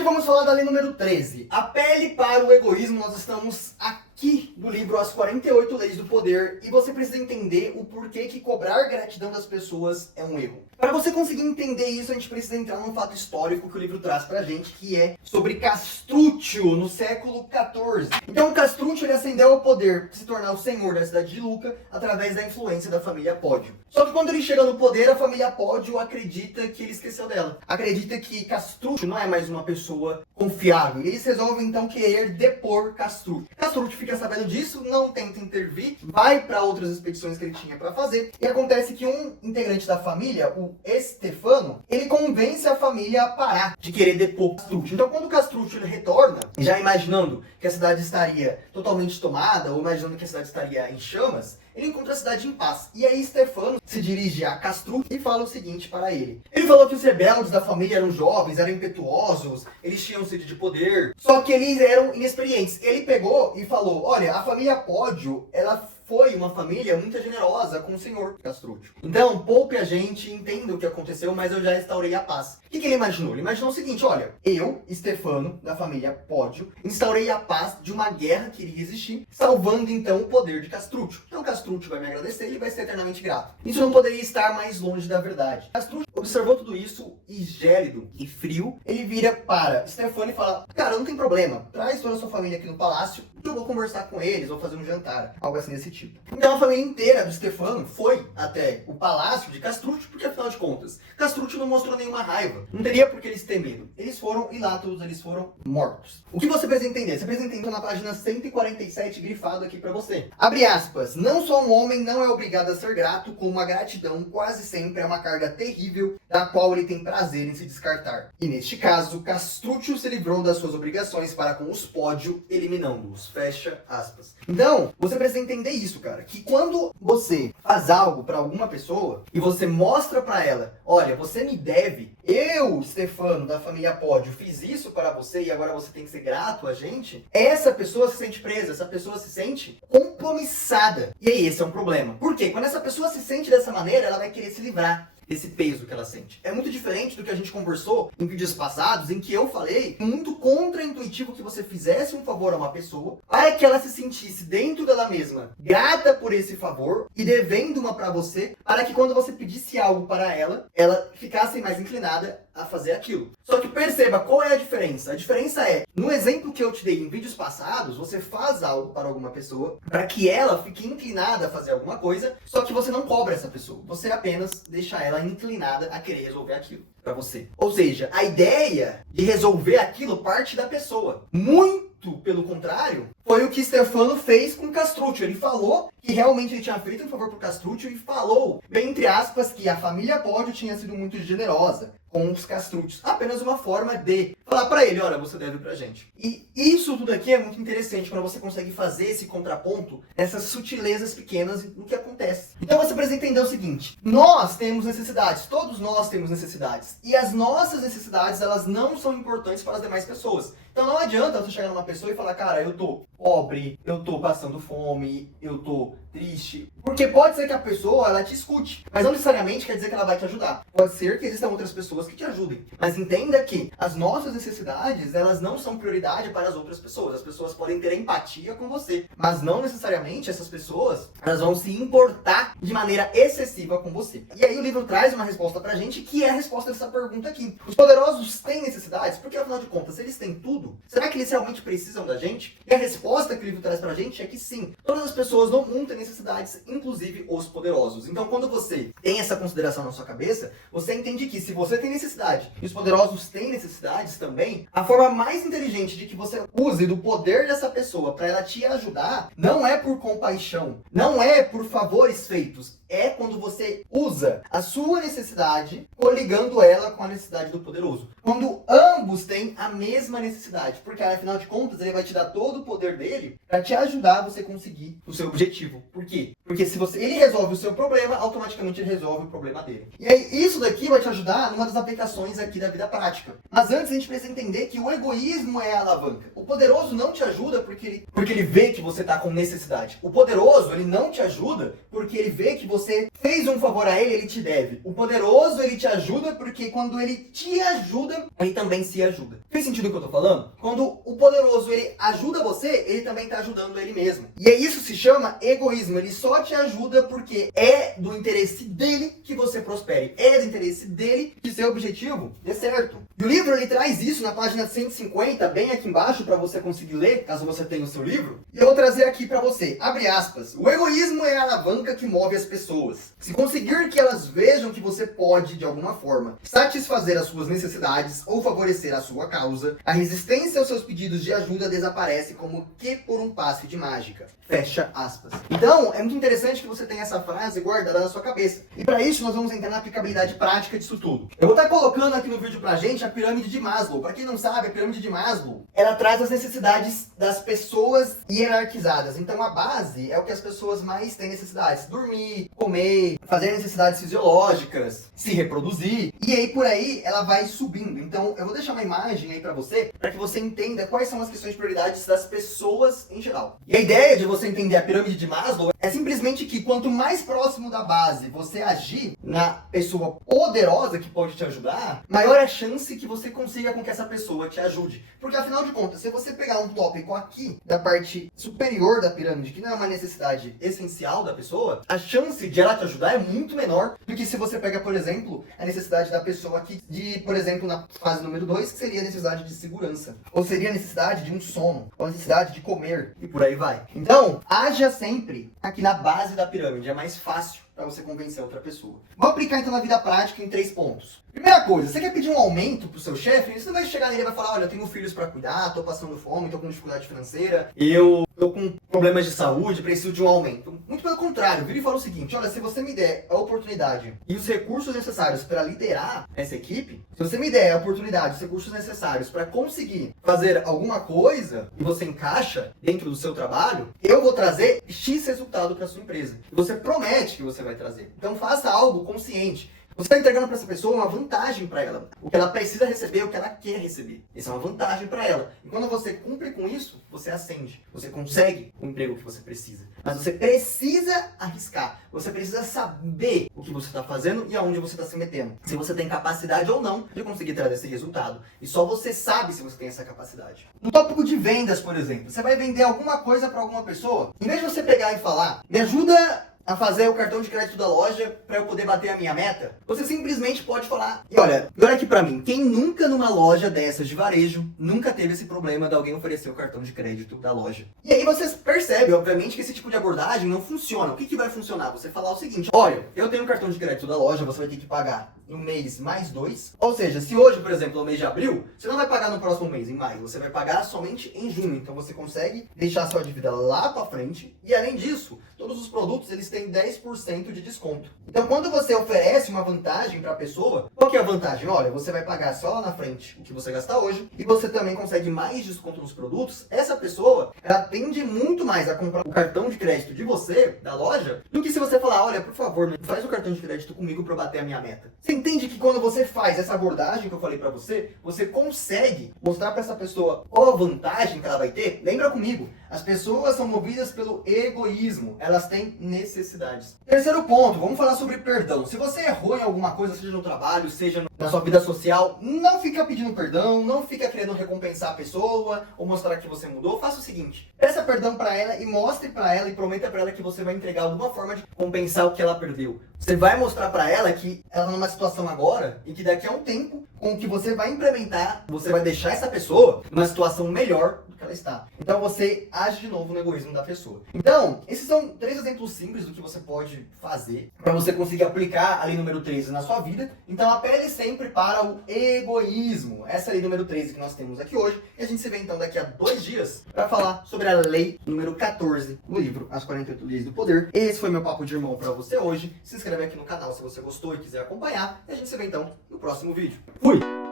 Hoje vamos falar da lei número 13. Apele para o egoísmo. Nós estamos aqui no livro As 48 Leis do Poder e você precisa entender o porquê que cobrar gratidão das pessoas é um erro. Para você conseguir entender isso, a gente precisa entrar num fato histórico que o livro traz pra gente, que é sobre Castrúcio, no século XIV. Então, Castrúcio ele ascendeu ao poder, se tornar o senhor da cidade de Luca, através da influência da família Pódio. Só que quando ele chega no poder, a família Pódio acredita que ele esqueceu dela. Acredita que Castrúcio não é mais uma pessoa confiável. E eles resolvem, então, querer depor Castrúcio. Castrúcio fica sabendo disso, não tenta intervir, vai para outras expedições que ele tinha para fazer. E acontece que um integrante da família, o Estefano, ele convence a família a parar de querer depor Castrúcio. Então, quando Castrúcio ele retorna, já imaginando que a cidade estaria totalmente tomada, ou imaginando que a cidade estaria em chamas, ele encontra a cidade em paz. E aí Stefano se dirige a Castrúcio e fala o seguinte para ele. Ele falou que os rebeldes da família eram jovens, eram impetuosos, eles tinham sede de poder, só que eles eram inexperientes. Ele pegou e falou, olha, a família Pódio, ela foi uma família muito generosa com o senhor Castrúcio. Então, poupe a gente, entenda o que aconteceu, mas eu já instaurei a paz. O que ele imaginou? Ele imaginou o seguinte, olha, eu, Stefano, da família Pódio, instaurei a paz de uma guerra que iria existir, salvando então o poder de Castrúcio. Então Castrúcio vai me agradecer e ele vai ser eternamente grato. Isso não poderia estar mais longe da verdade. Castrúcio observou tudo isso e gélido e frio, ele vira para Stefano e fala, cara, não tem problema, traz toda a sua família aqui no palácio, que eu vou conversar com eles, vou fazer um jantar, algo assim desse tipo. Então a família inteira do Stefano foi até o palácio de Castrúcio, porque afinal de contas, Castrúcio não mostrou nenhuma raiva. Não teria por que eles ter medo. Eles foram, e lá todos eles foram mortos. O que você precisa entender? Você precisa entender na página 147, grifado aqui pra você. Abre aspas. Não só um homem não é obrigado a ser grato, como a gratidão quase sempre é uma carga terrível, da qual ele tem prazer em se descartar. E neste caso, Castrúcio se livrou das suas obrigações para com os Pódio, eliminando-os. Fecha aspas. Então, você precisa entender isso, cara. Que quando você faz algo pra alguma pessoa, e você mostra pra ela, olha, você me deve, eu, Stefano, da família Pódio, fiz isso para você e agora você tem que ser grato a gente, essa pessoa se sente presa, essa pessoa se sente compromissada. E aí, esse é um problema. Por quê? Quando essa pessoa se sente dessa maneira, ela vai querer se livrar desse peso que ela sente. É muito diferente do que a gente conversou em vídeos passados, em que eu falei muito contra-intuitivo que você fizesse um favor a uma pessoa para que ela se sentisse dentro dela mesma grata por esse favor e devendo uma para você, para que quando você pedisse algo para ela, ela ficasse mais inclinada a fazer aquilo. Só que perceba qual é a diferença. A diferença é, no exemplo que eu te dei em vídeos passados, você faz algo para alguma pessoa para que ela fique inclinada a fazer alguma coisa, só que você não cobra essa pessoa. Você apenas deixa ela inclinada a querer resolver aquilo para você. Ou seja, a ideia de resolver aquilo parte da pessoa. Muito pelo contrário, foi o que Stefano fez com Castrúcio. Ele falou que realmente ele tinha feito um favor pro Castrúcio e falou, bem entre aspas, que a família Pódio tinha sido muito generosa com os Castrúcios. Apenas uma forma de falar pra ele, olha, você deve pra gente. E isso tudo aqui é muito interessante quando você consegue fazer esse contraponto, essas sutilezas pequenas no que acontece. Então você precisa entender o seguinte, nós temos necessidades, todos nós temos necessidades. E as nossas necessidades, elas não são importantes para as demais pessoas. Então não adianta você chegar numa pessoa e falar, cara, eu tô pobre, eu tô passando fome, eu tô triste. Porque pode ser que a pessoa, ela te escute, mas não necessariamente quer dizer que ela vai te ajudar. Pode ser que existam outras pessoas que te ajudem. Mas entenda que as nossas necessidades, elas não são prioridade para as outras pessoas. As pessoas podem ter empatia com você, mas não necessariamente essas pessoas, elas vão se importar de maneira excessiva com você. E aí o livro traz uma resposta pra gente, que é a resposta dessa pergunta aqui. Os poderosos têm necessidades? Porque afinal de contas, se eles têm tudo, será que eles realmente precisam da gente? E a resposta que o livro traz pra gente é que sim. Todas as pessoas no mundo têm necessidades, inclusive os poderosos. Então quando você tem essa consideração na sua cabeça, você entende que se você tem necessidade e os poderosos têm necessidades também, a forma mais inteligente de que você use do poder dessa pessoa para ela te ajudar, não é por compaixão, não é por favores feitos, é quando você usa a sua necessidade coligando ela com a necessidade do poderoso. Quando ambos têm a mesma necessidade, porque afinal de contas ele vai te dar todo o poder dele para te ajudar a você conseguir o seu objetivo. Por quê? Porque se ele resolve o seu problema, automaticamente ele resolve o problema dele. E aí isso daqui vai te ajudar numa das aplicações aqui da vida prática. Mas antes a gente precisa entender que o egoísmo é a alavanca. O poderoso não te ajuda porque ele vê que você está com necessidade. O poderoso, ele não te ajuda porque ele vê que você fez um favor a ele, ele te deve. O poderoso, ele te ajuda porque quando ele te ajuda, ele também se ajuda. Fez sentido o que eu tô falando? Quando o poderoso ele ajuda você, ele também tá ajudando ele mesmo. E é isso que se chama egoísmo. Ele só te ajuda porque é do interesse dele que você prospere. É do interesse dele que seu objetivo dê certo. E o livro ele traz isso na página 150, bem aqui embaixo, para você conseguir ler, caso você tenha o seu livro. E eu vou trazer aqui para você, abre aspas, o egoísmo é a alavanca que move as pessoas. Se conseguir que elas vejam que você pode, de alguma forma, satisfazer as suas necessidades ou favorecer a sua causa, a resistência aos seus pedidos de ajuda desaparece como que por um passe de mágica. Fecha aspas. Então, é muito interessante que você tenha essa frase guardada na sua cabeça. E para isso, nós vamos entrar na aplicabilidade prática disso tudo. Eu vou estar colocando aqui no vídeo pra gente a pirâmide de Maslow. Para quem não sabe, a pirâmide de Maslow, ela traz as necessidades das pessoas hierarquizadas. Então, a base é o que as pessoas mais têm necessidades. Dormir, comer, fazer necessidades fisiológicas, se reproduzir. E aí, por aí, ela vai subindo. Então, eu vou deixar uma imagem aí para que você entenda quais são as questões de prioridades das pessoas em geral. E a ideia de você entender a pirâmide de Maslow é simplesmente que quanto mais próximo da base você agir na pessoa poderosa que pode te ajudar, maior a chance que você consiga com que essa pessoa te ajude. Porque afinal de contas, se você pegar um tópico aqui da parte superior da pirâmide, que não é uma necessidade essencial da pessoa, a chance de ela te ajudar é muito menor do que se você pega, por exemplo, a necessidade da pessoa aqui de, por exemplo, na fase número 2, que seria a necessidade de segurança, ou seria a necessidade de um sono, ou a necessidade de comer, e por aí vai. Então, haja sempre aqui na base da pirâmide, é mais fácil para você convencer outra pessoa. Vou aplicar então na vida prática em 3 pontos. Primeira coisa, você quer pedir um aumento pro seu chefe? Você não vai chegar nele e vai falar, olha, eu tenho filhos para cuidar, tô passando fome, tô com dificuldade financeira, eu tô com problemas de saúde, preciso de um aumento. Muito pelo contrário, vira e fala o seguinte, olha, se você me der a oportunidade e os recursos necessários para liderar essa equipe, se você me der a oportunidade, os recursos necessários para conseguir fazer alguma coisa e você encaixa dentro do seu trabalho, eu vou trazer X resultado para sua empresa. E você promete que você vai trazer. Então faça algo consciente. Você está entregando para essa pessoa uma vantagem para ela. O que ela precisa receber, o que ela quer receber. Isso é uma vantagem para ela. E quando você cumpre com isso, você ascende. Você consegue o emprego que você precisa. Mas você precisa arriscar. Você precisa saber o que você está fazendo e aonde você está se metendo. Se você tem capacidade ou não de conseguir trazer esse resultado. E só você sabe se você tem essa capacidade. No tópico de vendas, por exemplo. Você vai vender alguma coisa para alguma pessoa. Em vez de você pegar e falar, me ajuda a fazer o cartão de crédito da loja para eu poder bater a minha meta, você simplesmente pode falar, e olha aqui pra mim, quem nunca numa loja dessas de varejo, nunca teve esse problema de alguém oferecer o cartão de crédito da loja. E aí você percebe, obviamente, que esse tipo de abordagem não funciona. O que vai funcionar? Você falar o seguinte, olha, eu tenho um cartão de crédito da loja, você vai ter que pagar em um mês mais 2. Ou seja, se hoje, por exemplo, é o mês de abril, você não vai pagar no próximo mês, em maio, você vai pagar somente em junho. Então você consegue deixar a sua dívida lá pra frente. E além disso, todos os produtos eles têm 10% de desconto. Então quando você oferece uma vantagem para a pessoa, qual que é a vantagem? Olha, você vai pagar só lá na frente o que você gastar hoje e você também consegue mais desconto nos produtos. Essa pessoa, ela tende muito mais a comprar o cartão de crédito de você, da loja, do que se você falar, olha, por favor, faz o cartão de crédito comigo para bater a minha meta. Você entende que quando você faz essa abordagem que eu falei para você, você consegue mostrar para essa pessoa qual a vantagem que ela vai ter? Lembra comigo, as pessoas são movidas pelo egoísmo, elas têm necessidades. Terceiro ponto, vamos falar sobre perdão. Se você errou em alguma coisa, seja no trabalho, seja na sua vida social, não fica pedindo perdão, não fica querendo recompensar a pessoa ou mostrar que você mudou. Faça o seguinte, peça perdão para ela e mostre para ela e prometa para ela que você vai entregar alguma forma de compensar o que ela perdeu. Você vai mostrar para ela que ela está numa situação agora e que daqui a um tempo, com o que você vai implementar, você vai deixar essa pessoa numa situação melhor do que ela está. Então você age de novo no egoísmo da pessoa. Então, esses são 3 exemplos simples do que você pode fazer para você conseguir aplicar a lei número 13 na sua vida. Então apele sempre para o egoísmo. Essa é a lei número 13 que nós temos aqui hoje. E a gente se vê então daqui a 2 dias para falar sobre a lei número 14 do livro As 48 Leis do Poder. Esse foi meu papo de irmão para você hoje. Se inscreve aqui no canal se você gostou e quiser acompanhar. E a gente se vê então no próximo vídeo. Fui!